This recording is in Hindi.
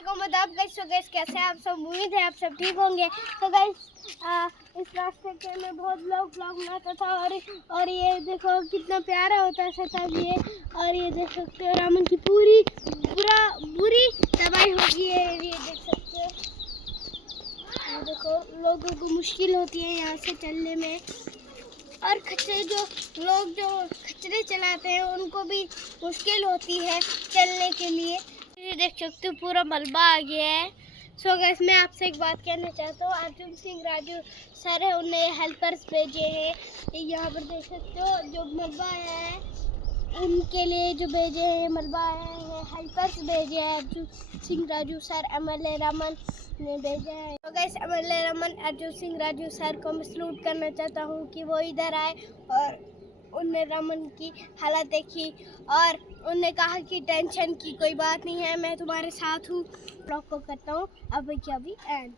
आप गाइस कैसे हैं आप सब। उम्मीद है आप सब ठीक होंगे। तो गाइस इस रास्ते के मैं बहुत ब्लॉग बनाता था और ये देखो कितना प्यारा होता है सब ये। और ये देख सकते हो रामन की बुरी तबाही हो गई है। ये देख सकते हो, ये देखो लोगों को मुश्किल होती है यहाँ से चलने में। और जो खच्चरे चलाते हैं उनको भी मुश्किल होती है चलने के लिए। ये देख सकते हो पूरा मलबा आ गया है। सो गाइस मैं आपसे एक बात कहना चाहता हूँ। अर्जुन सिंह राजू सर है, उन्हें हेल्पर्स भेजे हैं। यहाँ पर देख सकते हो जो मलबा आया है उनके लिए जो भेजे हैं, मलबा आया है हेल्पर्स भेजे हैं। अर्जुन सिंह राजू सर MLA रमन ने भेजा है। तो guys MLA Raman Arjun Singh Raju sir को मैं सलूट करना चाहता हूँ कि वो इधर आए और उनने रमन की हालत देखी और उनने कहा कि टेंशन की कोई बात नहीं है, मैं तुम्हारे साथ हूँ। ब्लॉग को करता हूँ अभी एंड।